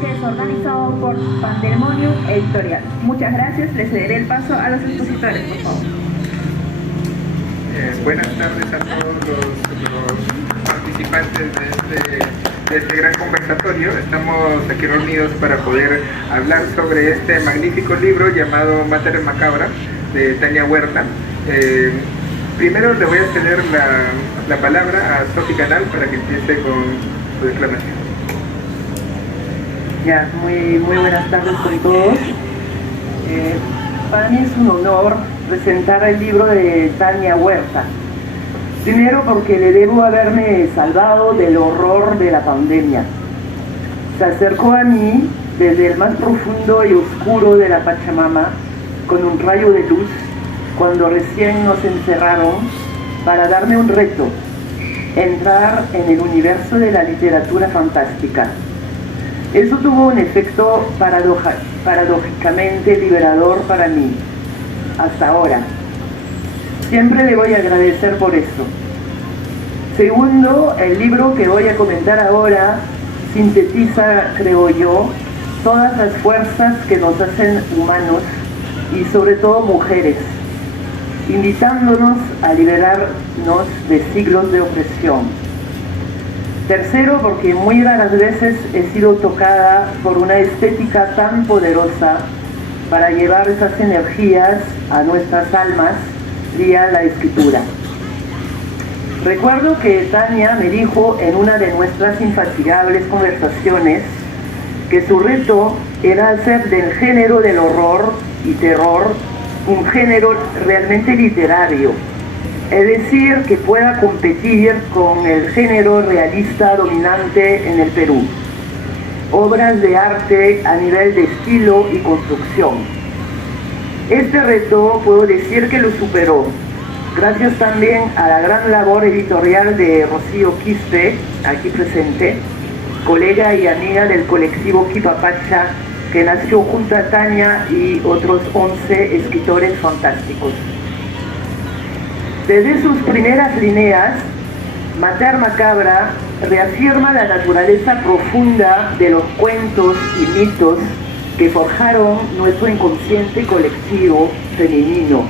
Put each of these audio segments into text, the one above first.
que es organizado por Pandemonium Editorial. Muchas gracias, les cederé el paso a los expositores, por favor. Buenas tardes a todos los participantes de este gran conversatorio. Estamos aquí reunidos para poder hablar sobre este magnífico libro llamado Mater Macabra, de Tania Huerta. Primero le voy a ceder la palabra a Sofi Canal para que empiece con su declamación. Ya, muy buenas tardes con todos. Para mí es un honor presentar el libro de Tania Huerta. Primero porque le debo haberme salvado del horror de la pandemia. Se acercó a mí desde el más profundo y oscuro de la Pachamama con un rayo de luz cuando recién nos encerraron para darme un reto: entrar en el universo de la literatura fantástica. Eso tuvo un efecto paradójicamente liberador para mí, hasta ahora. Siempre le voy a agradecer por esto. Segundo, el libro que voy a comentar ahora sintetiza, creo yo, todas las fuerzas que nos hacen humanos y sobre todo mujeres, invitándonos a liberarnos de siglos de opresión. Tercero, porque muy raras veces he sido tocada por una estética tan poderosa para llevar esas energías a nuestras almas vía la escritura. Recuerdo que Tania me dijo en una de nuestras infatigables conversaciones que su reto era hacer del género del horror y terror un género realmente literario. Es decir, que pueda competir con el género realista dominante en el Perú. Obras de arte a nivel de estilo y construcción. Este reto puedo decir que lo superó, gracias también a la gran labor editorial de Rocío Quispe, aquí presente, colega y amiga del colectivo Quipapacha, que nació junto a Tania y otros 11 escritores fantásticos. Desde sus primeras líneas, Mater Macabra reafirma la naturaleza profunda de los cuentos y mitos que forjaron nuestro inconsciente colectivo femenino,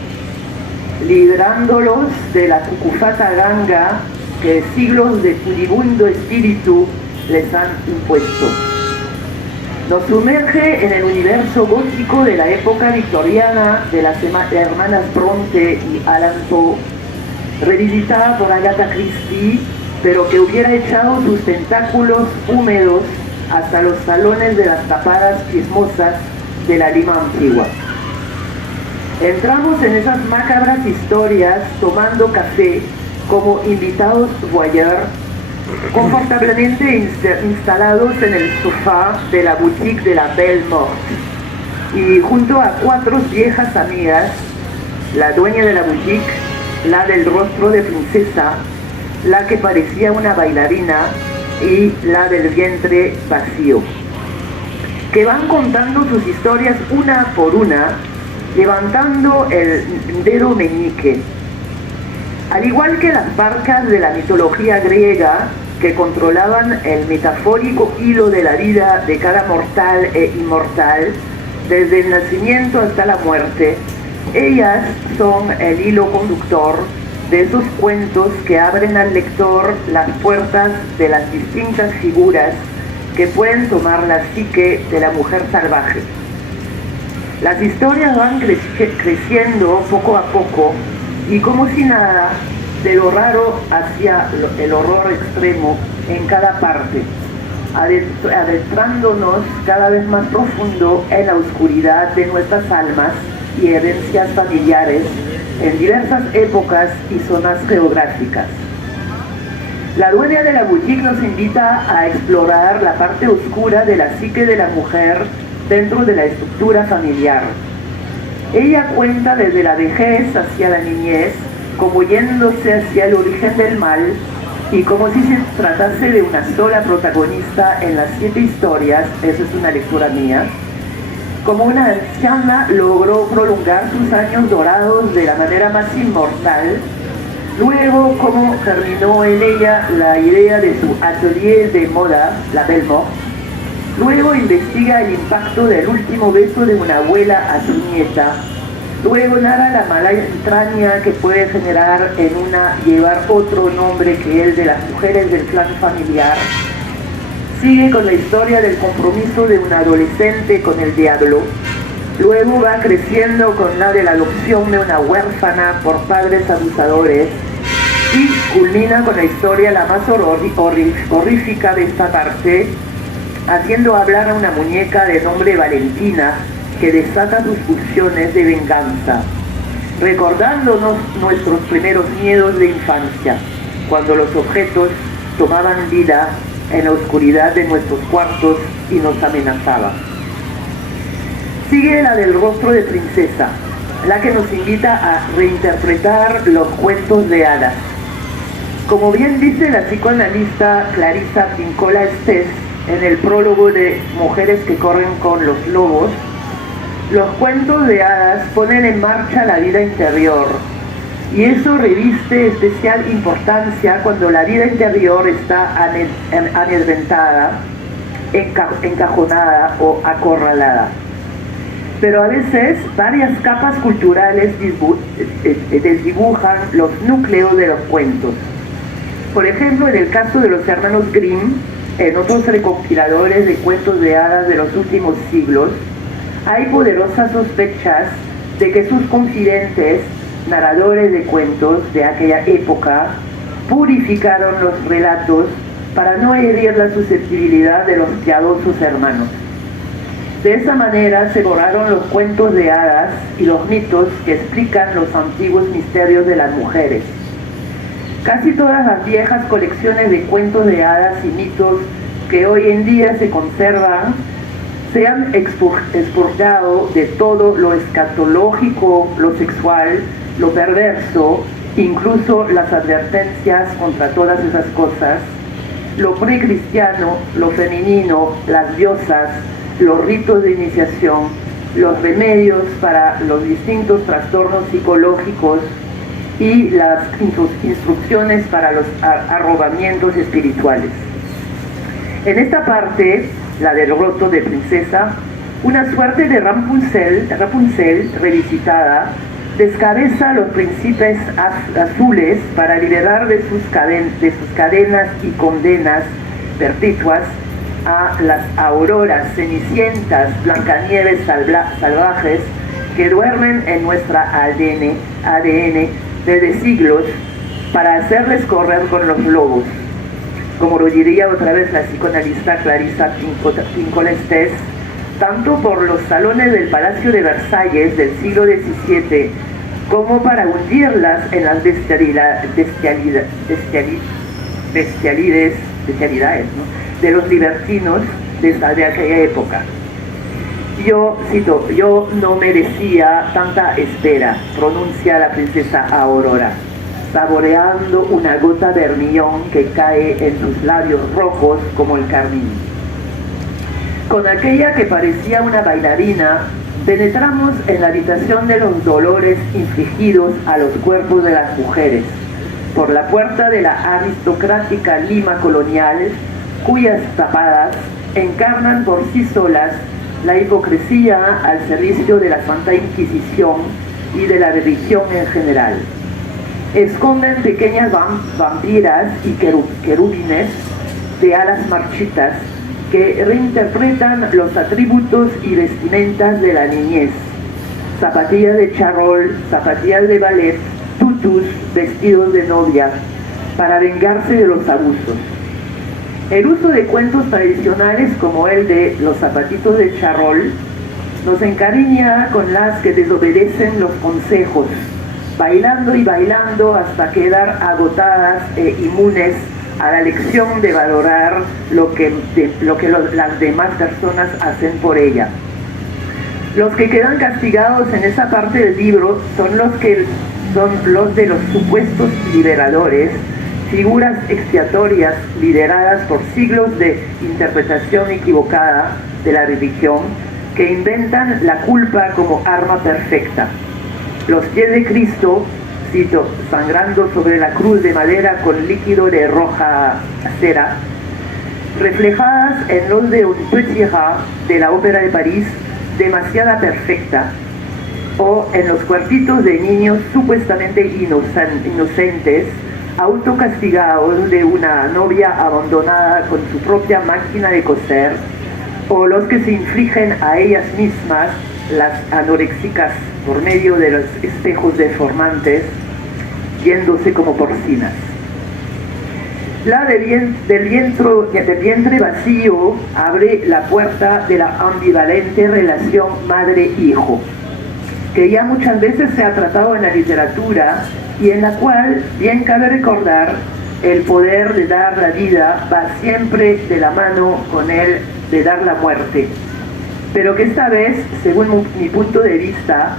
librándolos de la cucufata ganga que siglos de furibundo espíritu les han impuesto. Nos sumerge en el universo gótico de la época victoriana de las hermanas Bronte y Allan Poe, revisitada por Agatha Christie, pero que hubiera echado sus tentáculos húmedos hasta los salones de las tapadas chismosas de la Lima antigua. Entramos en esas macabras historias tomando café como invitados voyeurs, confortablemente instalados en el sofá de la boutique de la Belle Morte, y junto a 4 viejas amigas, la dueña de la boutique, la del rostro de princesa, la que parecía una bailarina y la del vientre vacío, que van contando sus historias una por una, levantando el dedo meñique. Al igual que las barcas de la mitología griega, que controlaban el metafórico hilo de la vida de cada mortal e inmortal, desde el nacimiento hasta la muerte, ellas son el hilo conductor de esos cuentos que abren al lector las puertas de las distintas figuras que pueden tomar la psique de la mujer salvaje. Las historias van creciendo poco a poco y como si nada, de lo raro hacia el horror extremo en cada parte, adentrándonos cada vez más profundo en la oscuridad de nuestras almas y herencias familiares en diversas épocas y zonas geográficas. La dueña de la boutique nos invita a explorar la parte oscura de la psique de la mujer dentro de la estructura familiar. Ella cuenta desde la vejez hacia la niñez, como yéndose hacia el origen del mal, y como si se tratase de una sola protagonista en las 7 historias, eso es una lectura mía, como una anciana logró prolongar sus años dorados de la manera más inmortal. Luego, como germinó en ella la idea de su atelier de moda, la Belle Morte, Luego investiga el impacto del último beso de una abuela a su nieta. Luego narra la mala entraña que puede generar en una llevar otro nombre que el de las mujeres del clan familiar. Sigue con la historia del compromiso de un adolescente con el diablo. Luego va creciendo con la de la adopción de una huérfana por padres abusadores. Y culmina con la historia la más horrífica de esta parte, haciendo hablar a una muñeca de nombre Valentina, que desata sus pulsiones de venganza, recordándonos nuestros primeros miedos de infancia, cuando los objetos tomaban vida en la oscuridad de nuestros cuartos y nos amenazaban. Sigue la del rostro de princesa, la que nos invita a reinterpretar los cuentos de hadas. Como bien dice la psicoanalista Clarissa Pinkola Estés en el prólogo de Mujeres que corren con los lobos, los cuentos de hadas ponen en marcha la vida interior, y eso reviste especial importancia cuando la vida interior está amedrentada, encajonada o acorralada. Pero a veces varias capas culturales desdibujan los núcleos de los cuentos. Por ejemplo, en el caso de los hermanos Grimm, en otros recopiladores de cuentos de hadas de los últimos siglos, hay poderosas sospechas de que sus confidentes, narradores de cuentos de aquella época, purificaron los relatos para no herir la susceptibilidad de los piadosos hermanos. De esa manera se borraron los cuentos de hadas y los mitos que explican los antiguos misterios de las mujeres. Casi todas las viejas colecciones de cuentos de hadas y mitos que hoy en día se conservan se han expurgado de todo lo escatológico, lo sexual, lo perverso, incluso las advertencias contra todas esas cosas, lo precristiano, lo femenino, las diosas, los ritos de iniciación, los remedios para los distintos trastornos psicológicos y las instrucciones para los arrobamientos espirituales. En esta parte, la del rostro de princesa, una suerte de Rapunzel revisitada, descabeza a los príncipes azules para liberar de sus cadenas y condenas perpetuas a las auroras, cenicientas, blancanieves salvajes que duermen en nuestra ADN desde siglos para hacerles correr con los lobos. Como lo diría otra vez la psicoanalista Clarissa Pinkola Estés, tanto por los salones del Palacio de Versalles del siglo XVII como para hundirlas en las bestialidades, ¿no?, de los libertinos de aquella época. Yo cito, yo no merecía tanta espera, pronuncia la princesa Aurora, saboreando una gota de hermillón que cae en sus labios rojos como el carmín. Con aquella que parecía una bailarina, penetramos en la habitación de los dolores infligidos a los cuerpos de las mujeres, por la puerta de la aristocrática Lima colonial, cuyas tapadas encarnan por sí solas la hipocresía al servicio de la Santa Inquisición y de la religión en general. Esconden pequeñas vampiras y querubines de alas marchitas que reinterpretan los atributos y vestimentas de la niñez: zapatillas de charol, zapatillas de ballet, tutus, vestidos de novia, para vengarse de los abusos. El uso de cuentos tradicionales como el de los zapatitos de charol nos encariña con las que desobedecen los consejos, bailando y bailando hasta quedar agotadas e inmunes a la lección de valorar lo que las demás personas hacen por ella. Los que quedan castigados en esa parte del libro son los de los supuestos liberadores, figuras expiatorias lideradas por siglos de interpretación equivocada de la religión, que inventan la culpa como arma perfecta. Los pies de Cristo, cito, sangrando sobre la cruz de madera con líquido de roja cera, reflejadas en los de Un Petit Rat de la Ópera de París, demasiado perfecta, o en los cuartitos de niños supuestamente inocentes, autocastigados de una novia abandonada con su propia máquina de coser, o los que se infligen a ellas mismas, las anoréxicas, por medio de los espejos deformantes, yéndose como porcinas. La del vientre vacío abre la puerta de la ambivalente relación madre-hijo, que ya muchas veces se ha tratado en la literatura y en la cual, bien cabe recordar, el poder de dar la vida va siempre de la mano con el de dar la muerte, pero que esta vez, según mi punto de vista,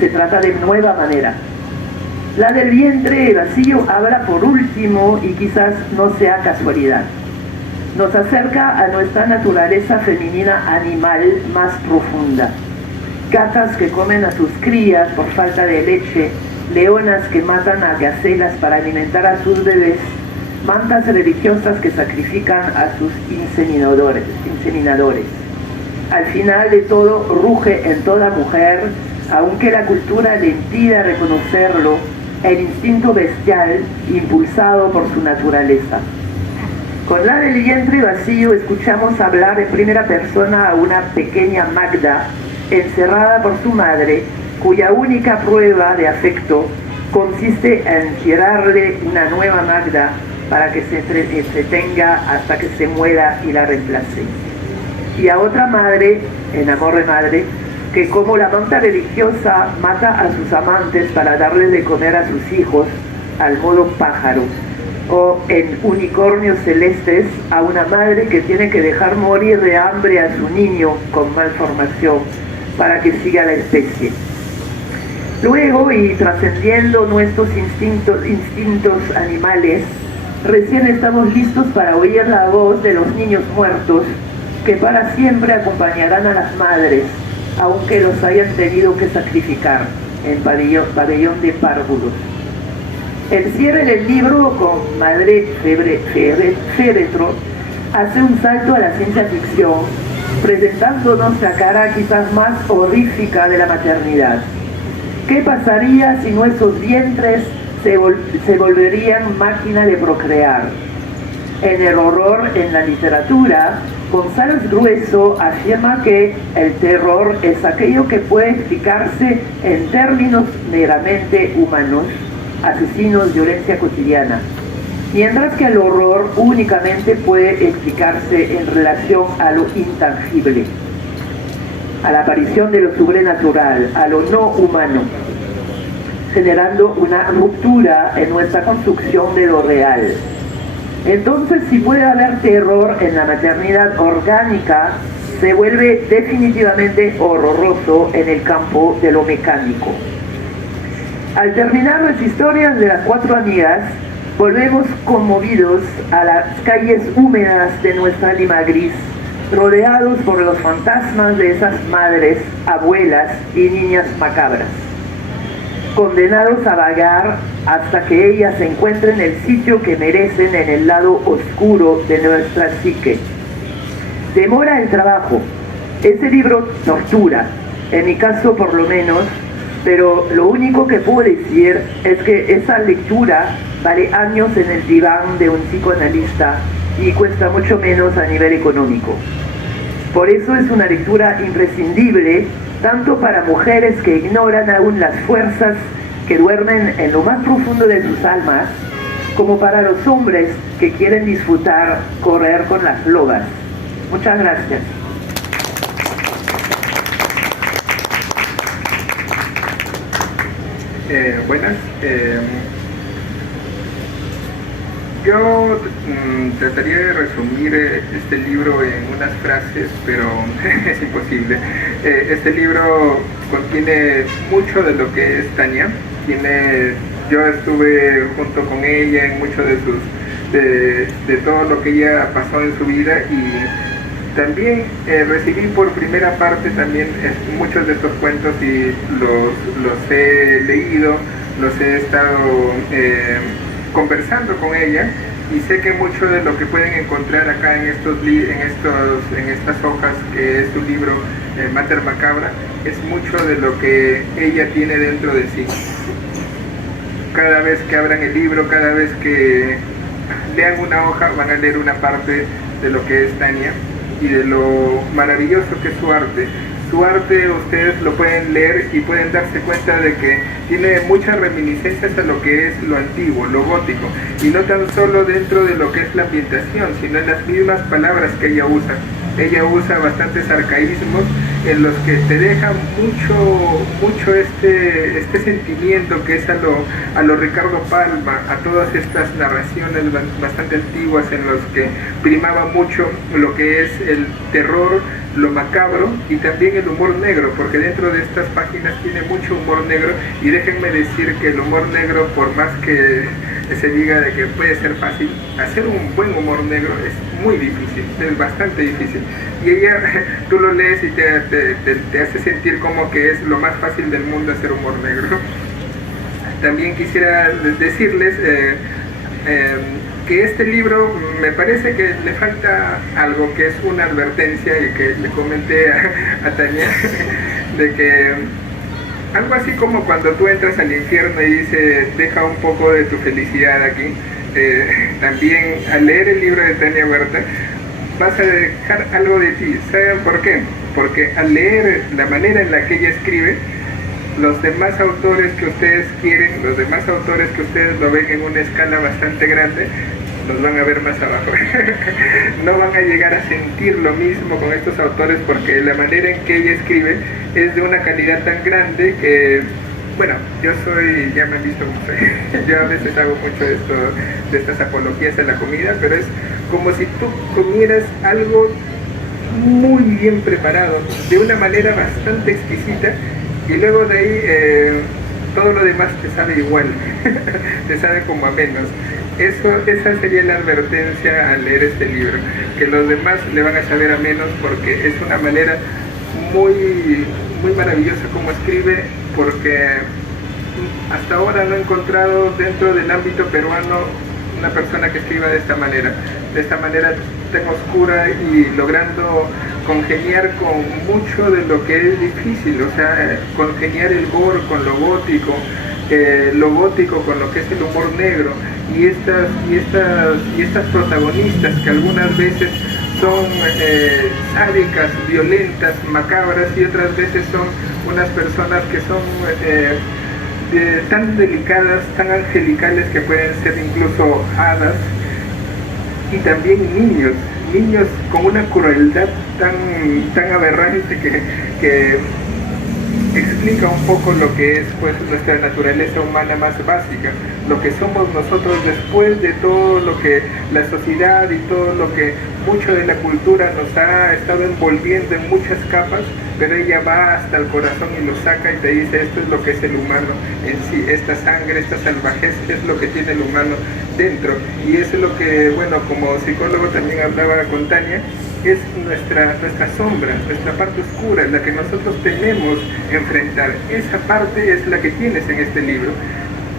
se trata de nueva manera. La del vientre vacío habla por último, y quizás no sea casualidad. Nos acerca a nuestra naturaleza femenina animal más profunda. Gatas que comen a sus crías por falta de leche, leonas que matan a gacelas para alimentar a sus bebés, mantas religiosas que sacrifican a sus inseminadores. Al final de todo, ruge en toda mujer, aunque la cultura le impida reconocerlo, el instinto bestial impulsado por su naturaleza. Con la del vientre vacío escuchamos hablar en primera persona a una pequeña Magda, encerrada por su madre, cuya única prueba de afecto consiste en tirarle una nueva Magda para que se entretenga hasta que se muera y la reemplace. Y a otra madre, en amor de madre, que como la manta religiosa mata a sus amantes para darles de comer a sus hijos al modo pájaro, o en Unicornios Celestes a una madre que tiene que dejar morir de hambre a su niño con malformación para que siga la especie. Luego, y trascendiendo nuestros instintos animales, recién estamos listos para oír la voz de los niños muertos que para siempre acompañarán a las madres, aunque los hayan tenido que sacrificar en pabellón de párvulos. El cierre del libro con Madre Féretro hace un salto a la ciencia ficción, presentándonos la cara quizás más horrífica de la maternidad. ¿Qué pasaría si nuestros vientres se volverían máquina de procrear? En El horror en la literatura, Gonzalo Grueso afirma que el terror es aquello que puede explicarse en términos meramente humanos, asesinos, violencia cotidiana, mientras que el horror únicamente puede explicarse en relación a lo intangible, a la aparición de lo sobrenatural, a lo no humano, generando una ruptura en nuestra construcción de lo real. Entonces, si puede haber terror en la maternidad orgánica, se vuelve definitivamente horroroso en el campo de lo mecánico. Al terminar las historias de las cuatro amigas, volvemos conmovidos a las calles húmedas de nuestra Lima gris, rodeados por los fantasmas de esas madres, abuelas y niñas macabras, condenados a vagar hasta que ellas encuentren el sitio que merecen en el lado oscuro de nuestra psique. Demora el trabajo. Ese libro tortura, en mi caso por lo menos, pero lo único que puedo decir es que esa lectura vale años en el diván de un psicoanalista y cuesta mucho menos a nivel económico. Por eso es una lectura imprescindible, tanto para mujeres que ignoran aún las fuerzas que duermen en lo más profundo de sus almas, como para los hombres que quieren disfrutar correr con las lobas. Muchas gracias. Buenas. Yo trataría de resumir este libro en unas frases, pero es imposible. Este libro contiene mucho de lo que es Tania. Yo estuve junto con ella en mucho de todo lo que ella pasó en su vida, y también recibí por primera parte también muchos de estos cuentos y los he leído, los he estado conversando con ella, y sé que mucho de lo que pueden encontrar acá en estas hojas, que es su libro Mater Macabra, es mucho de lo que ella tiene dentro de sí. Cada vez que abran el libro, cada vez que lean una hoja, van a leer una parte de lo que es Tania y de lo maravilloso que es su arte. Su arte ustedes lo pueden leer y pueden darse cuenta de que tiene muchas reminiscencias a lo que es lo antiguo, lo gótico, y no tan solo dentro de lo que es la ambientación, sino en las mismas palabras que ella usa. Ella usa bastantes arcaísmos en los que te deja mucho este sentimiento que es a lo Ricardo Palma, a todas estas narraciones bastante antiguas en los que primaba mucho lo que es el terror, lo macabro y también el humor negro, porque dentro de estas páginas tiene mucho humor negro, y déjenme decir que el humor negro, por más que se diga de que puede ser fácil, hacer un buen humor negro es muy difícil, es bastante difícil. Y ella, tú lo lees y te hace sentir como que es lo más fácil del mundo hacer humor negro. También quisiera decirles que este libro me parece que le falta algo, que es una advertencia, y que le comenté a Tania, de que algo así como cuando tú entras al infierno y dice, deja un poco de tu felicidad aquí, también al leer el libro de Tania Huerta vas a dejar algo de ti. ¿Saben por qué? Porque al leer la manera en la que ella escribe, los demás autores que ustedes quieren, los demás autores que ustedes lo ven en una escala bastante grande, los van a ver más abajo. No van a llegar a sentir lo mismo con estos autores, porque la manera en que ella escribe es de una calidad tan grande que, bueno, ya me han visto mucho, yo a veces hago mucho de estas apologías a la comida, pero es como si tú comieras algo muy bien preparado, de una manera bastante exquisita, y luego de ahí todo lo demás te sabe igual, te sabe como a menos. Esa sería la advertencia al leer este libro, que los demás le van a saber a menos, porque es una manera muy maravillosa como escribe, porque hasta ahora no he encontrado dentro del ámbito peruano una persona que escriba de esta manera tan oscura, y logrando congeniar con mucho de lo que es difícil, o sea, congeniar el gore con lo gótico con lo que es el humor negro, y estas protagonistas que algunas veces son sádicas, violentas, macabras, y otras veces son unas personas que son tan delicadas, tan angelicales, que pueden ser incluso hadas, y también niños con una crueldad tan aberrante que explica un poco lo que es, pues, nuestra naturaleza humana más básica, lo que somos nosotros después de todo lo que la sociedad y todo lo que mucho de la cultura nos ha estado envolviendo en muchas capas, pero ella va hasta el corazón y lo saca y te dice, esto es lo que es el humano en sí, esta sangre, esta salvajez es lo que tiene el humano dentro. Y eso es lo que, bueno, como psicólogo también hablaba con Tania, es nuestra sombra, nuestra parte oscura, la que nosotros tememos enfrentar. Esa parte es la que tienes en este libro.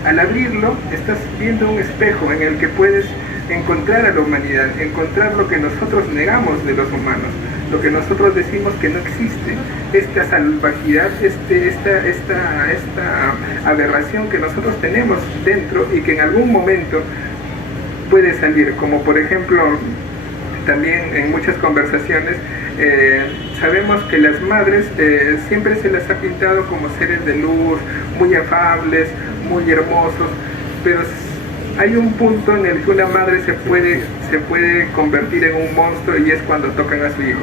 Al abrirlo, estás viendo un espejo en el que puedes encontrar a la humanidad, encontrar lo que nosotros negamos de los humanos, lo que nosotros decimos que no existe, esta salvajidad, esta aberración que nosotros tenemos dentro y que en algún momento puede salir, como por ejemplo, también en muchas conversaciones sabemos que las madres siempre se las ha pintado como seres de luz, muy afables, muy hermosos, pero hay un punto en el que una madre se puede convertir en un monstruo, y es cuando tocan a su hijo.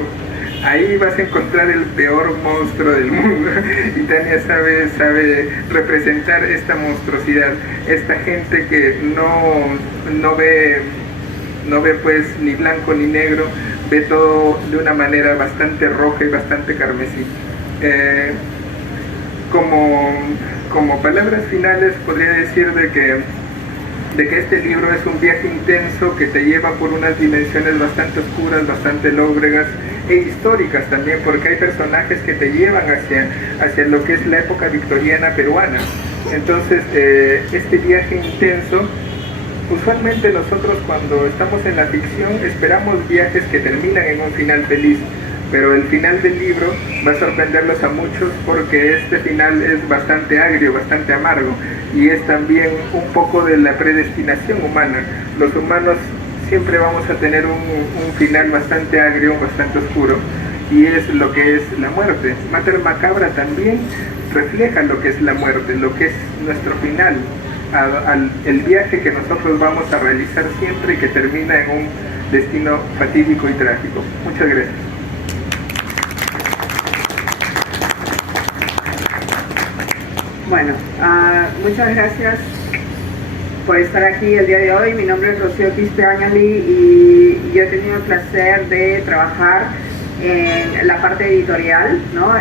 Ahí vas a encontrar el peor monstruo del mundo, y Tania sabe representar esta monstruosidad, esta gente que no ve pues ni blanco ni negro, ve todo de una manera bastante roja y bastante carmesí. Como palabras finales podría decir de que este libro es un viaje intenso que te lleva por unas dimensiones bastante oscuras, bastante lóbregas e históricas también, porque hay personajes que te llevan hacia lo que es la época victoriana peruana. Entonces este viaje intenso Usualmente nosotros cuando estamos en la ficción esperamos viajes que terminan en un final feliz, pero el final del libro va a sorprenderlos a muchos porque este final es bastante agrio, bastante amargo, y es también un poco de la predestinación humana. Los humanos siempre vamos a tener un final bastante agrio, bastante oscuro, y es lo que es la muerte. Mater Macabra también refleja lo que es la muerte, lo que es nuestro final, el viaje que nosotros vamos a realizar siempre y que termina en un destino fatídico y trágico. Muchas gracias. Bueno, muchas gracias por estar aquí el día de hoy. Mi nombre es Rocío Quispe Añali y yo he tenido el placer de trabajar en la parte editorial, ¿no?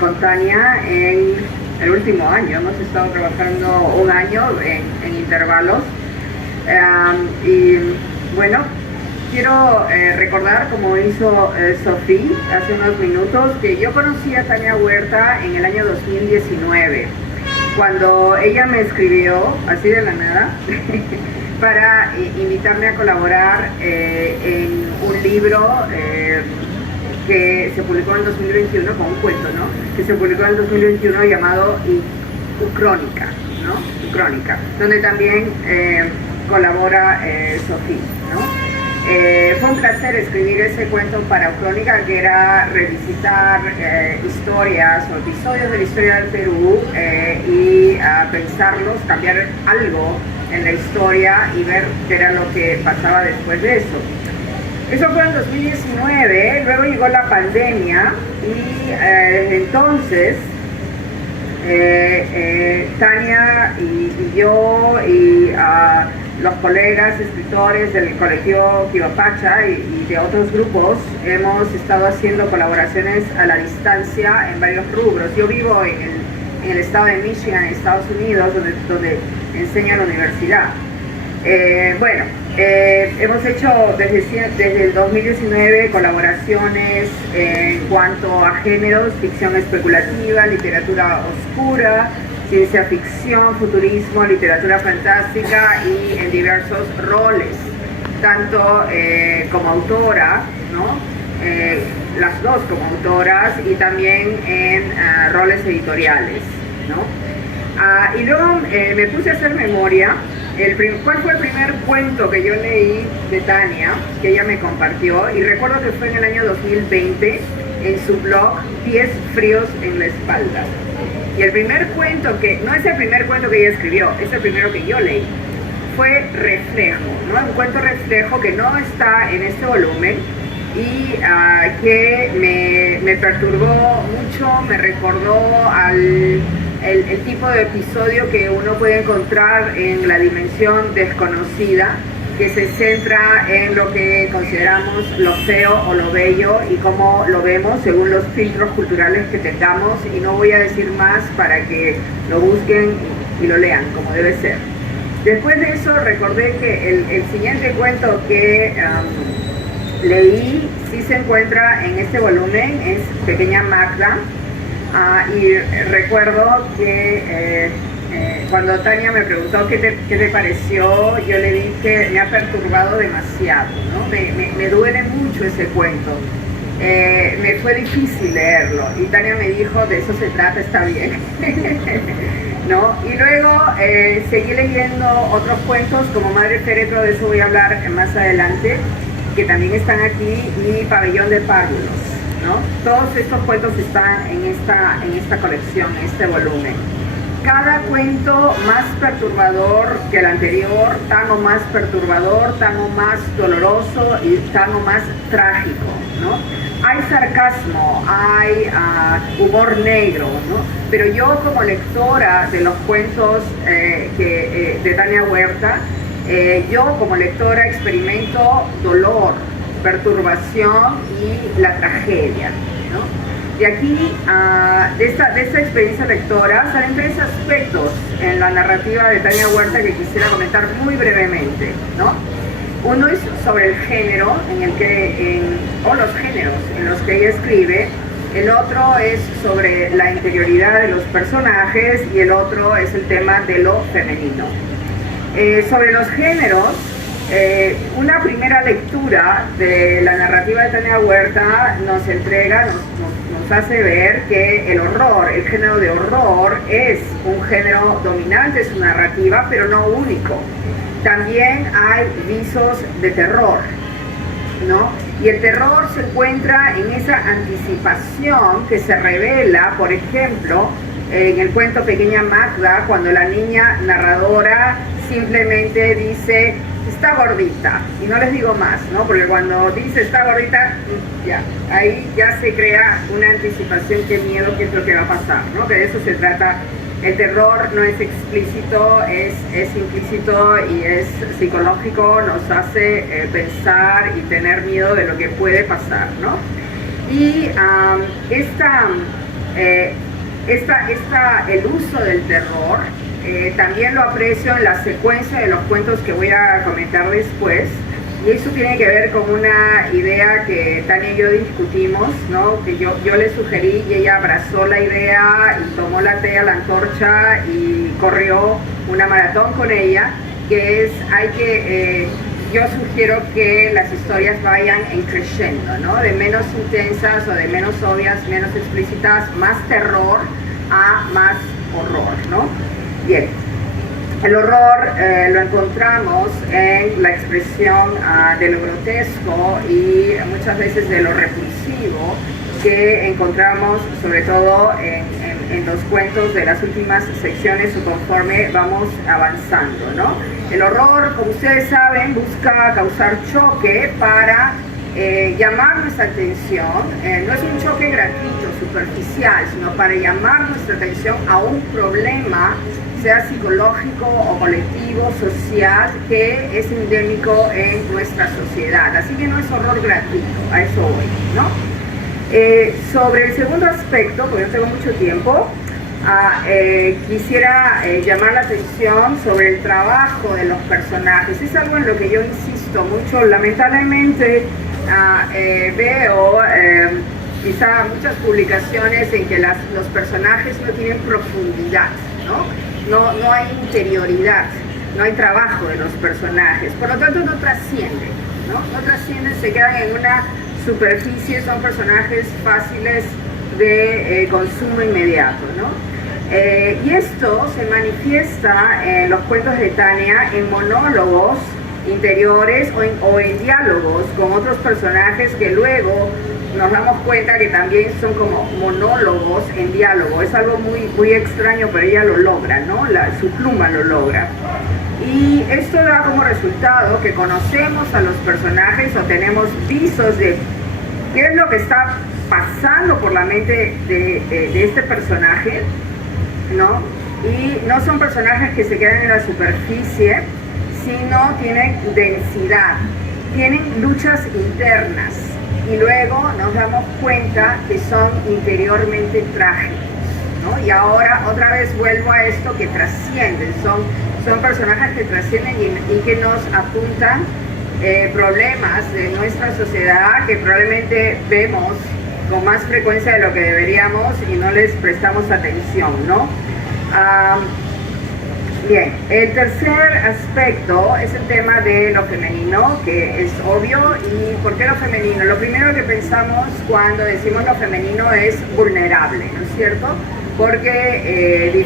Con Tania en el último año. Hemos estado trabajando un año en intervalos. Y bueno, quiero recordar, como hizo Sofía hace unos minutos, que yo conocí a Tania Huerta en el año 2019, cuando ella me escribió, así de la nada, para invitarme a colaborar en un libro que se publicó en el 2021, con un cuento, ¿no? Que se publicó en el 2021 llamado Ucrónica, ¿no? Ucrónica, donde también colabora Sofía, ¿no? Fue un placer escribir ese cuento para Ucrónica, que era revisitar historias o episodios de la historia del Perú y pensarlos, cambiar algo en la historia y ver qué era lo que pasaba después de eso. Eso fue en 2019, luego llegó la pandemia y entonces Tania y yo y los colegas escritores del colectivo Quibapacha y de otros grupos hemos estado haciendo colaboraciones a la distancia en varios rubros. Yo vivo en el estado de Michigan, en Estados Unidos, donde enseño en la universidad. Hemos hecho desde el 2019 colaboraciones en cuanto a géneros: ficción especulativa, literatura oscura, ciencia ficción, futurismo, literatura fantástica, y en diversos roles, tanto como autora, ¿no? Las dos como autoras, y también en roles editoriales, ¿no? Y luego me puse a hacer memoria. ¿Cuál fue el primer cuento que yo leí de Tania, que ella me compartió? Y recuerdo que fue en el año 2020, en su blog Pies Fríos en la Espalda. Y el primer cuento no es el primer cuento que ella escribió, es el primero que yo leí. Fue Reflejo, ¿no? Un cuento reflejo que no está en este volumen y que me perturbó mucho, me recordó el tipo de episodio que uno puede encontrar en La Dimensión Desconocida, que se centra en lo que consideramos lo feo o lo bello y cómo lo vemos según los filtros culturales que tengamos, y no voy a decir más para que lo busquen y lo lean como debe ser. Después de eso recordé que el siguiente cuento que leí sí se encuentra en este volumen, es Pequeña Magda, y recuerdo que cuando Tania me preguntó qué te pareció, yo le dije, me ha perturbado demasiado, ¿no? Me duele mucho ese cuento. Me fue difícil leerlo y Tania me dijo, de eso se trata, está bien. ¿No? Y luego seguí leyendo otros cuentos como Madre Féretro, de eso voy a hablar más adelante, que también están aquí, y Pabellón de Párvulos, ¿no? Todos estos cuentos están en esta colección, en este volumen. Cada cuento más perturbador que el anterior, tan o más perturbador, tan o más doloroso y tan o más trágico, ¿no? Hay sarcasmo, hay humor negro, ¿no? Pero yo, como lectora de los cuentos de Tania Huerta, yo como lectora experimento dolor, perturbación y la tragedia, ¿no? Y aquí, de esta experiencia lectora, salen tres aspectos en la narrativa de Tania Huerta que quisiera comentar muy brevemente, ¿no? Uno es sobre el género o los géneros en los que ella escribe. El otro es sobre la interioridad de los personajes, y el otro es el tema de lo femenino. Sobre los géneros, una primera lectura de la narrativa de Tania Huerta nos entrega, nos hace ver que el horror, el género de horror es un género dominante de su narrativa, pero no único. También hay visos de terror, ¿no? Y el terror se encuentra en esa anticipación que se revela, por ejemplo, en el cuento Pequeña Magda, cuando la niña narradora simplemente dice, está gordita, y no les digo más, ¿no? Porque cuando dice está gordita, ya, ahí ya se crea una anticipación, qué miedo, qué es lo que va a pasar, ¿no? Que de eso se trata. El terror no es explícito, es implícito y es psicológico, nos hace pensar y tener miedo de lo que puede pasar, ¿no? Y el uso del terror también lo aprecio en la secuencia de los cuentos que voy a comentar después, y eso tiene que ver con una idea que Tania y yo discutimos, ¿no? Que yo le sugerí y ella abrazó la idea y tomó la antorcha y corrió una maratón con ella, que es, yo sugiero que las historias vayan creciendo, ¿no? De menos intensas o de menos obvias, menos explícitas, más terror a más horror, ¿no? Bien, el horror lo encontramos en la expresión de lo grotesco y muchas veces de lo repulsivo que encontramos sobre todo en los cuentos de las últimas secciones o conforme vamos avanzando, ¿no? El horror, como ustedes saben, busca causar choque para llamar nuestra atención, no es un choque gratuito, superficial, sino para llamar nuestra atención a un problema, sea psicológico o colectivo, social, que es endémico en nuestra sociedad. Así que no es horror gratuito, a eso voy, ¿no? Sobre el segundo aspecto, porque no tengo mucho tiempo, quisiera llamar la atención sobre el trabajo de los personajes. Es algo en lo que yo insisto mucho. Lamentablemente veo quizá muchas publicaciones en que los personajes no tienen profundidad, ¿no? No hay interioridad, no hay trabajo de los personajes, por lo tanto no trascienden, no trascienden, se quedan en una superficie, son personajes fáciles de consumo inmediato, ¿no? Y esto se manifiesta en los cuentos de Tania en monólogos interiores o en diálogos con otros personajes que luego nos damos cuenta que también son como monólogos en diálogo. Es algo muy, muy extraño, pero ella lo logra, ¿no? Su pluma lo logra. Y esto da como resultado que conocemos a los personajes o tenemos visos de qué es lo que está pasando por la mente de este personaje, ¿no? Y no son personajes que se quedan en la superficie, sino tienen densidad, tienen luchas internas. Y luego nos damos cuenta que son interiormente trágicos, ¿no? Y ahora otra vez vuelvo a esto, que trascienden, son personajes que trascienden y que nos apuntan problemas de nuestra sociedad que probablemente vemos con más frecuencia de lo que deberíamos y no les prestamos atención, ¿no? Bien, el tercer aspecto es el tema de lo femenino, que es obvio. ¿Y por qué lo femenino? Lo primero que pensamos cuando decimos lo femenino es vulnerable, ¿no es cierto? Porque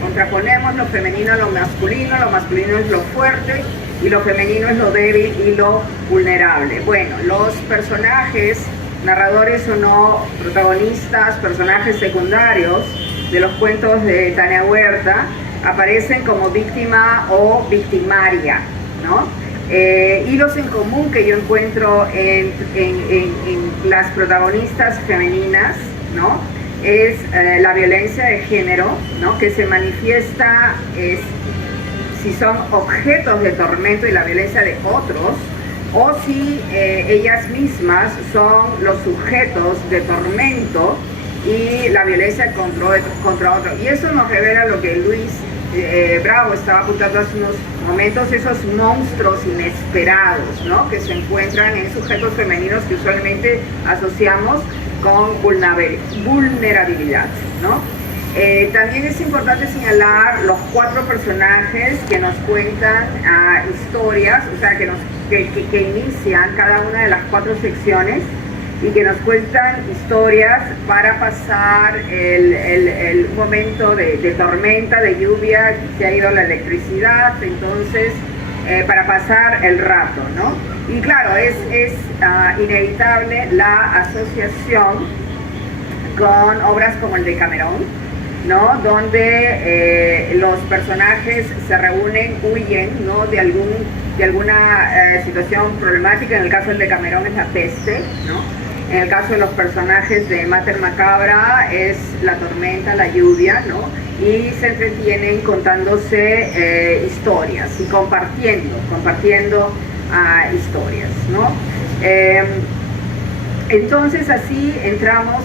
contraponemos lo femenino a lo masculino es lo fuerte y lo femenino es lo débil y lo vulnerable. Bueno, los personajes, narradores o no, protagonistas, personajes secundarios de los cuentos de Tania Huerta, aparecen como víctima o victimaria, ¿no? Hilos en común que yo encuentro en las protagonistas femeninas, ¿no? Es la violencia de género, ¿no? Que se manifiesta si son objetos de tormento y la violencia de otros, o si ellas mismas son los sujetos de tormento y la violencia contra otro. Y eso nos revela lo que Luis Bravo estaba apuntando hace unos momentos, esos monstruos inesperados, ¿no? Que se encuentran en sujetos femeninos que usualmente asociamos con vulnerabilidad, ¿no? También es importante señalar los 4 personajes que nos cuentan historias, o sea, que inician cada una de las 4 secciones y que nos cuentan historias para pasar el momento de tormenta, de lluvia, se ha ido la electricidad, entonces para pasar el rato, ¿no? Y claro, es inevitable la asociación con obras como el Decamerón, ¿no? Donde los personajes se reúnen, huyen, ¿no? de alguna situación problemática. En el caso del Decamerón es la peste, ¿no? En el caso de los personajes de Mater Macabra es la tormenta, la lluvia, ¿no? Y se entretienen contándose historias y compartiendo historias, ¿no? Entonces así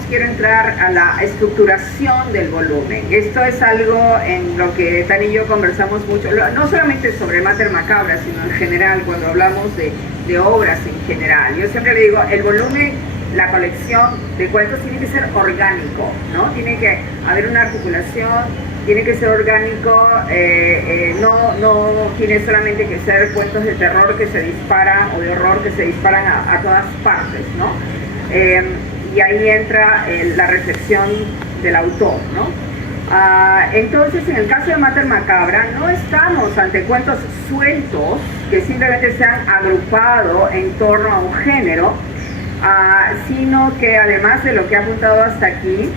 quiero entrar a la estructuración del volumen. Esto es algo en lo que Tani y yo conversamos mucho, no solamente sobre Mater Macabra, sino en general, cuando hablamos de obras en general. Yo siempre le digo, el volumen, la colección de cuentos tiene que ser orgánico, ¿no? Tiene que haber una articulación, tiene que ser orgánico, no tiene solamente que ser cuentos de terror que se disparan o de horror que se disparan a todas partes, ¿no? Y ahí entra la reflexión del autor, ¿no? Entonces, en el caso de Mater Macabra, no estamos ante cuentos sueltos que simplemente se han agrupado en torno a un género, sino que además de lo que he apuntado hasta aquí,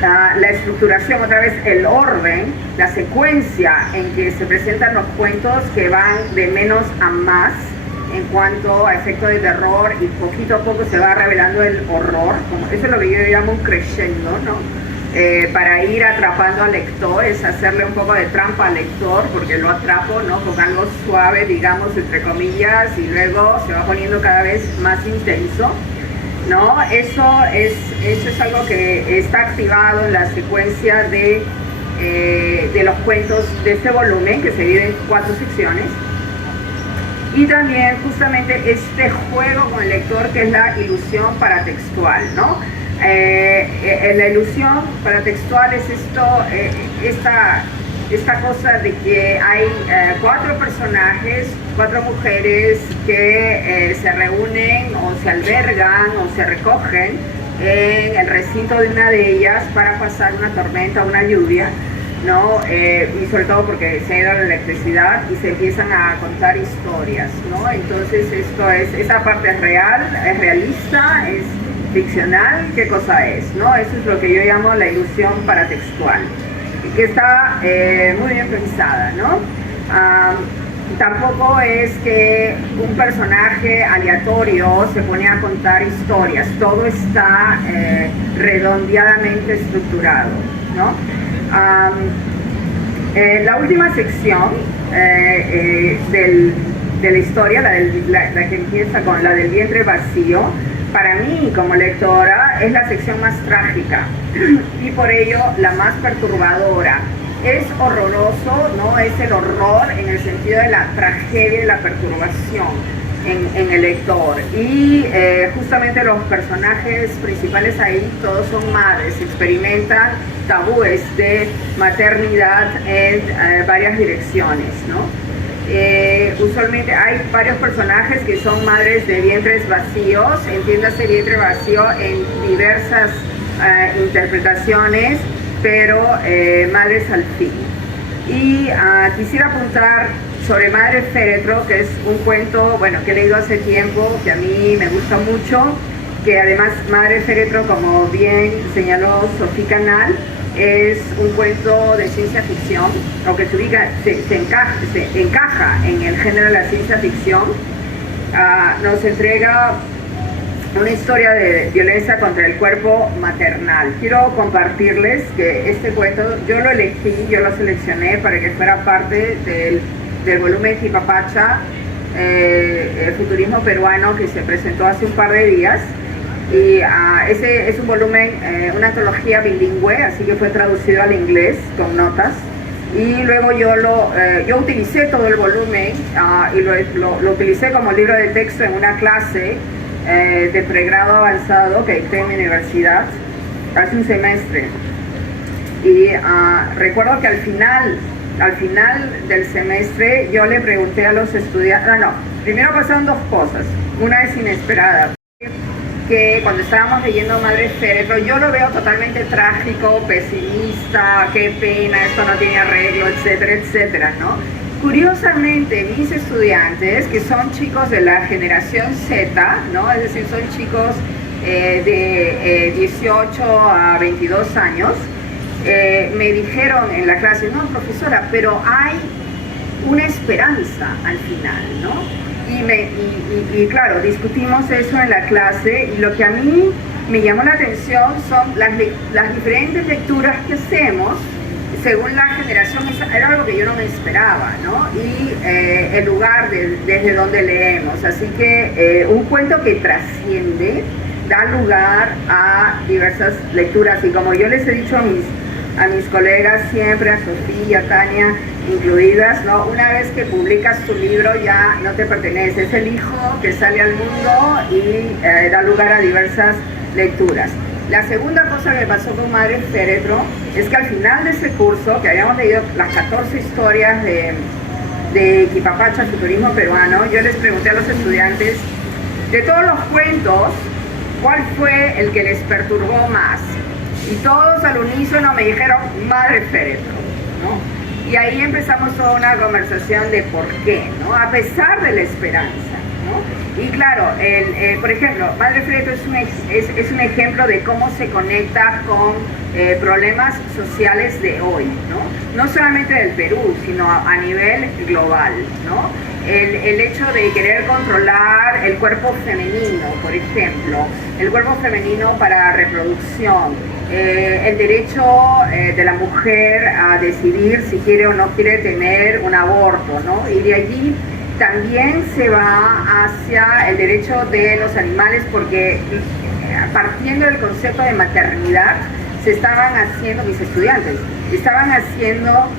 la estructuración, otra vez el orden, la secuencia en que se presentan los cuentos que van de menos a más en cuanto a efecto de terror y poquito a poco se va revelando el horror, eso es lo que yo llamo un crescendo, ¿no? Para ir atrapando al lector, es hacerle un poco de trampa al lector porque lo atrapo, ¿no? Con algo suave, digamos, entre comillas, y luego se va poniendo cada vez más intenso, ¿no? Eso es algo que está activado en la secuencia de los cuentos de este volumen, que se divide en 4 secciones. Y también justamente este juego con el lector, que es la ilusión paratextual, ¿no? La ilusión paratextual es esta cosa de que hay 4 personajes, 4 mujeres que se reúnen o se albergan o se recogen en el recinto de una de ellas para pasar una tormenta o una lluvia, ¿no? Y sobre todo porque se ha ido la electricidad y se empiezan a contar historias, ¿no? Entonces esa parte es real, es realista, es ficcional, ¿qué cosa es? ¿No? Eso es lo que yo llamo la ilusión paratextual, y que está muy bien pensada, ¿no? Tampoco es que un personaje aleatorio se pone a contar historias, todo está redondeadamente estructurado, ¿no? La última sección de la historia, la que empieza con la del vientre vacío, para mí como lectora es la sección más trágica y por ello la más perturbadora. Es horroroso, ¿no? Es el horror en el sentido de la tragedia y la perturbación en el lector. Y justamente los personajes principales ahí todos son madres, experimentan tabúes de maternidad en varias direcciones, ¿no? Usualmente hay varios personajes que son madres de vientres vacíos, entiéndase vientre vacío en diversas interpretaciones, pero madres al fin. Y quisiera apuntar sobre Madre Féretro, que es un cuento, bueno, que he leído hace tiempo, que a mí me gusta mucho, que además Madre Féretro, como bien señaló Sofía Canal, es un cuento de ciencia ficción, o que se encaja en el género de la ciencia ficción. Nos entrega una historia de violencia contra el cuerpo maternal. Quiero compartirles que este cuento yo lo elegí, yo lo seleccioné para que fuera parte del volumen Jipapacha, el futurismo peruano, que se presentó hace un par de días. Y ese es un volumen, una antología bilingüe, así que fue traducido al inglés con notas. Y luego yo utilicé todo el volumen y lo utilicé como libro de texto en una clase de pregrado avanzado que dicté en mi universidad hace un semestre. Y recuerdo que al final del semestre yo le pregunté a los estudiantes, primero pasaron dos cosas, una es inesperada, que cuando estábamos leyendo Madre Féretro, yo lo veo totalmente trágico, pesimista, qué pena, esto no tiene arreglo, etcétera, etcétera, ¿no? Curiosamente, mis estudiantes, que son chicos de la generación Z, ¿no? Es decir, son chicos de 18 a 22 años, me dijeron en la clase, no, profesora, pero hay una esperanza al final, ¿no? Y claro, discutimos eso en la clase, y lo que a mí me llamó la atención son las diferentes lecturas que hacemos según la generación. Era algo que yo no me esperaba, ¿no? Y el lugar desde donde leemos. Así que un cuento que trasciende da lugar a diversas lecturas, y como yo les he dicho a mis colegas siempre, a Sofía, a Tania incluidas, ¿no? Una vez que publicas tu libro ya no te pertenece, es el hijo que sale al mundo y da lugar a diversas lecturas. La segunda cosa que pasó con Madre Féretro es que al final de ese curso, que habíamos leído las 14 historias de Quipapacha, futurismo peruano, yo les pregunté a los estudiantes, de todos los cuentos, ¿cuál fue el que les perturbó más? Y todos al unísono me dijeron Madre Féretro, ¿no? Y ahí empezamos toda una conversación de por qué, ¿no? A pesar de la esperanza, ¿no? Y claro, por ejemplo, Madre Féretro es un ejemplo de cómo se conecta con problemas sociales de hoy, ¿no? No solamente del Perú, sino a nivel global, ¿no? El hecho de querer controlar el cuerpo femenino, por ejemplo, el cuerpo femenino para reproducción, el derecho de la mujer a decidir si quiere o no quiere tener un aborto, ¿no? Y de allí también se va hacia el derecho de los animales, porque partiendo del concepto de maternidad, se estaban haciendo, mis estudiantes, estaban haciendo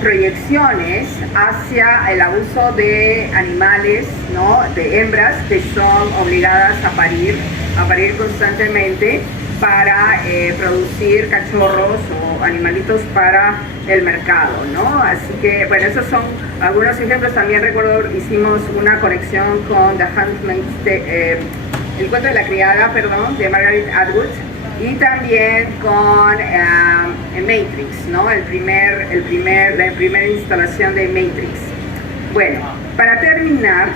proyecciones hacia el abuso de animales, ¿no? De hembras que son obligadas a parir constantemente para producir cachorros o animalitos para el mercado, ¿no? Así que, bueno, esos son algunos ejemplos. También recuerdo, hicimos una conexión con The Handmaid's el cuento de la criada, perdón, de Margaret Atwood, y también con Matrix, ¿no? La primera instalación de Matrix. Bueno, para terminar,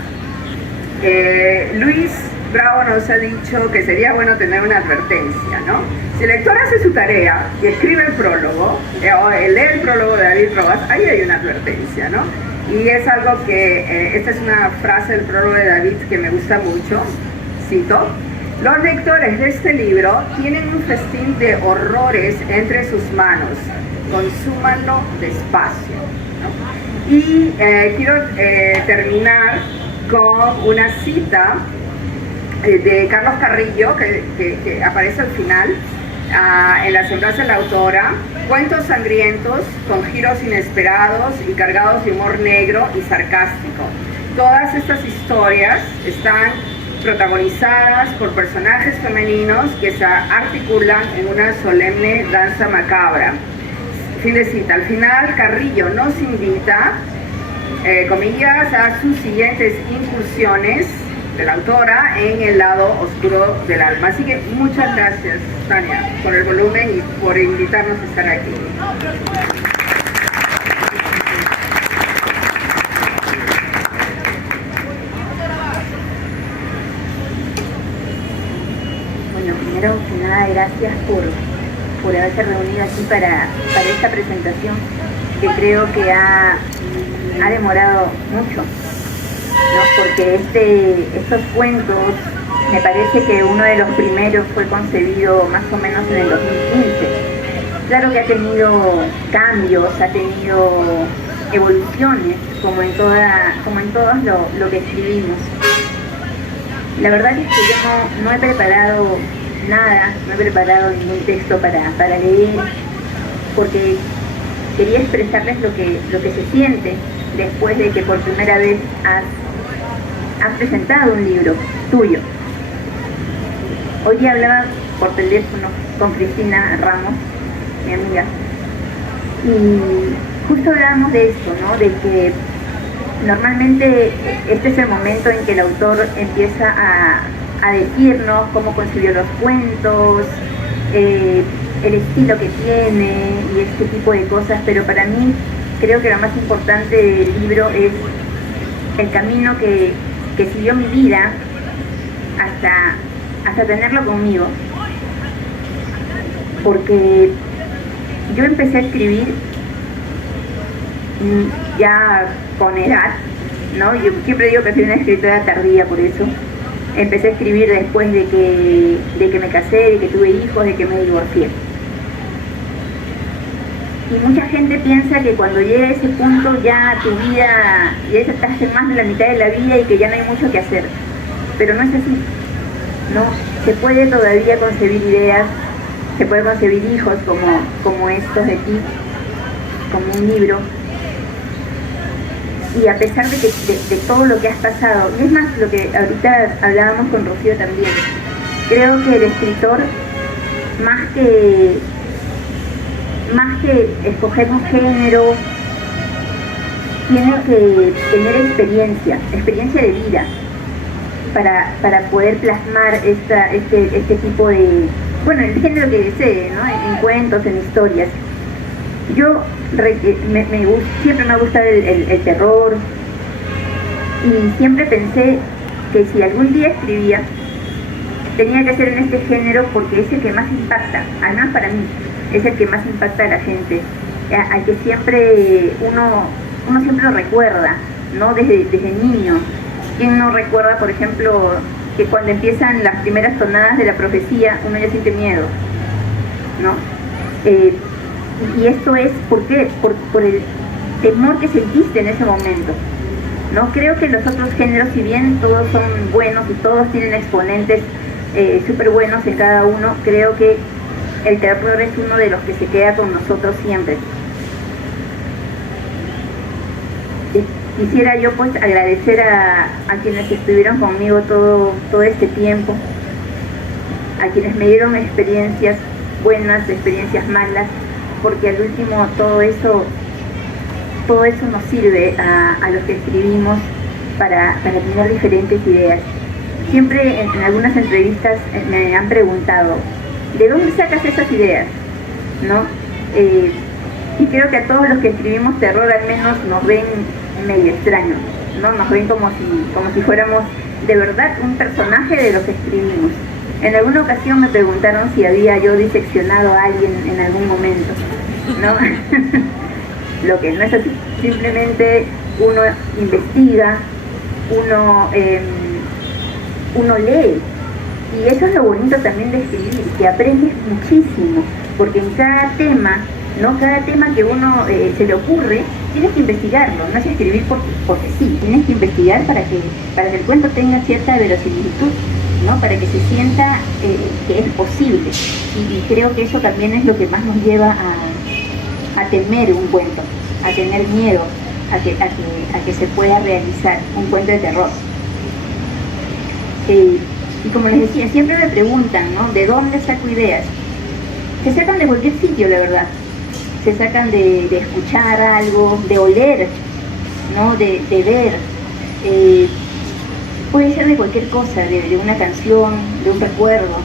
Luis Bravo nos ha dicho que sería bueno tener una advertencia, ¿no? Si el lector hace su tarea y escribe el prólogo, o lee el prólogo de David Roas, ahí hay una advertencia, ¿no? Y es algo que, esta es una frase del prólogo de David que me gusta mucho, cito: los lectores de este libro tienen un festín de horrores entre sus manos, consúmanlo despacio, ¿no? Y quiero terminar con una cita de Carlos Carrillo, que aparece al final, en la semblanza de la autora: cuentos sangrientos, con giros inesperados y cargados de humor negro y sarcástico. Todas estas historias están protagonizadas por personajes femeninos que se articulan en una solemne danza macabra. Fin de cita. Al final, Carrillo nos invita, comillas, a sus siguientes incursiones de la autora en el lado oscuro del alma. Así que muchas gracias, Tania, por el volumen y por invitarnos a estar aquí. Bueno, primero que nada, gracias por haberse reunido aquí para esta presentación, que creo que ha demorado mucho, ¿no? Porque estos cuentos, me parece que uno de los primeros fue concebido más o menos en el 2015. Claro que ha tenido cambios, ha tenido evoluciones, como en todo lo que escribimos. La verdad es que yo no he preparado nada, no he preparado ningún texto para leer, porque quería expresarles lo que se siente después de que por primera vez has presentado un libro tuyo. Hoy día hablaba por teléfono con Cristina Ramos, mi amiga, historia. Y justo hablábamos de esto, ¿no? De que normalmente este es el momento en que el autor empieza a decirnos cómo concibió los cuentos, el estilo que tiene y este tipo de cosas, pero para mí creo que lo más importante del libro es el camino que siguió mi vida hasta tenerlo conmigo, porque yo empecé a escribir ya con edad, ¿no? Yo siempre digo que soy una escritora tardía por eso. Empecé a escribir después de que me casé, de que tuve hijos, de que me divorcié. Y mucha gente piensa que cuando llega a ese punto ya tu vida, ya estás en más de la mitad de la vida y que ya no hay mucho que hacer. Pero no es así, ¿no? Se puede todavía concebir ideas, se puede concebir hijos como estos de aquí, como un libro. Y a pesar de todo lo que has pasado, y es más lo que ahorita hablábamos con Rocío también, creo que el escritor, más que escoger un género, tiene que tener experiencia de vida para poder plasmar este tipo de, bueno, el género que desee, ¿no? En cuentos, en historias. Yo siempre me ha gustado el terror y siempre pensé que si algún día escribía tenía que ser en este género porque es el que más impacta, al menos para mí, es el que más impacta a la gente, al que siempre uno siempre lo recuerda, ¿no? Desde niño. ¿Quién no recuerda, por ejemplo, que cuando empiezan las primeras tonadas de la profecía uno ya siente miedo, ¿no? Y esto es por el temor que sentiste en ese momento. No creo que los otros géneros, si bien todos son buenos y todos tienen exponentes súper buenos en cada uno, creo que el terror es uno de los que se queda con nosotros siempre. Quisiera yo pues agradecer a quienes estuvieron conmigo todo este tiempo, a quienes me dieron experiencias buenas, experiencias malas, porque al último todo eso nos sirve a los que escribimos para tener diferentes ideas. Siempre en algunas entrevistas me han preguntado, ¿de dónde sacas esas ideas? ¿No? Y creo que a todos los que escribimos terror al menos nos ven medio extraños, ¿no? Nos ven como si fuéramos de verdad un personaje de lo que escribimos. En alguna ocasión me preguntaron si había yo diseccionado a alguien en algún momento, ¿no? Lo que no es así, simplemente uno investiga, uno lee, y eso es lo bonito también de escribir, que aprendes muchísimo, porque en cada tema, ¿no? Cada tema que uno se le ocurre, tienes que investigarlo, no es escribir porque sí, tienes que investigar para que el cuento tenga cierta verosimilitud, ¿no? Para que se sienta que es posible, y creo que eso también es lo que más nos lleva a temer un cuento, a tener miedo a que se pueda realizar un cuento de terror. Y como les decía, siempre me preguntan, ¿no? ¿De dónde saco ideas? Se sacan de cualquier sitio, la verdad. Se sacan de escuchar algo, de oler, ¿no? De ver. Puede ser de cualquier cosa, de una canción, de un recuerdo,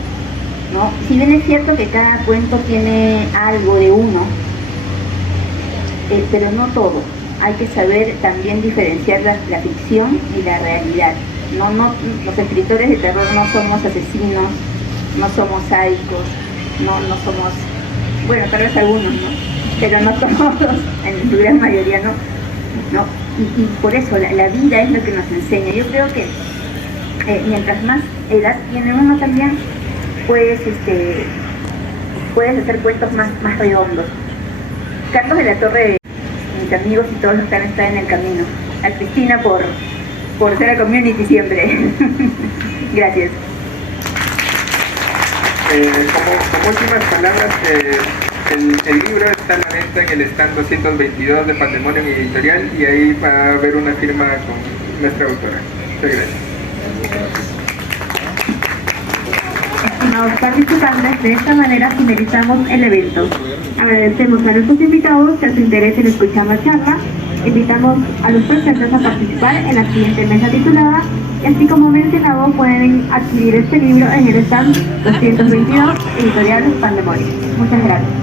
¿no? Si bien es cierto que cada cuento tiene algo de uno, pero no todo. Hay que saber también diferenciar la ficción y la realidad. No, los escritores de terror no somos asesinos, no somos sádicos, no somos, bueno, tal vez algunos, ¿no? Pero no todos, en su gran mayoría no. Y por eso la vida es lo que nos enseña. Yo creo que mientras más edad tiene uno también, puedes hacer cuentos más redondos. Carlos de la Torre, mis amigos y todos los que han estado en el camino. A Cristina por ser a community siempre. Gracias. Como últimas palabras, el libro está a la venta en el stand 222 de Patrimonio Editorial, y ahí va a haber una firma con nuestra autora. Muchas gracias. estimados participantes, de esta finalizamos el evento. Agradecemos a nuestros invitados por su interés en escuchar la charla. Invitamos a los presentes a participar en la siguiente mesa titulada, y así como mencionado, pueden adquirir este libro en el stand 222, Editorial Pandemonium. Muchas gracias.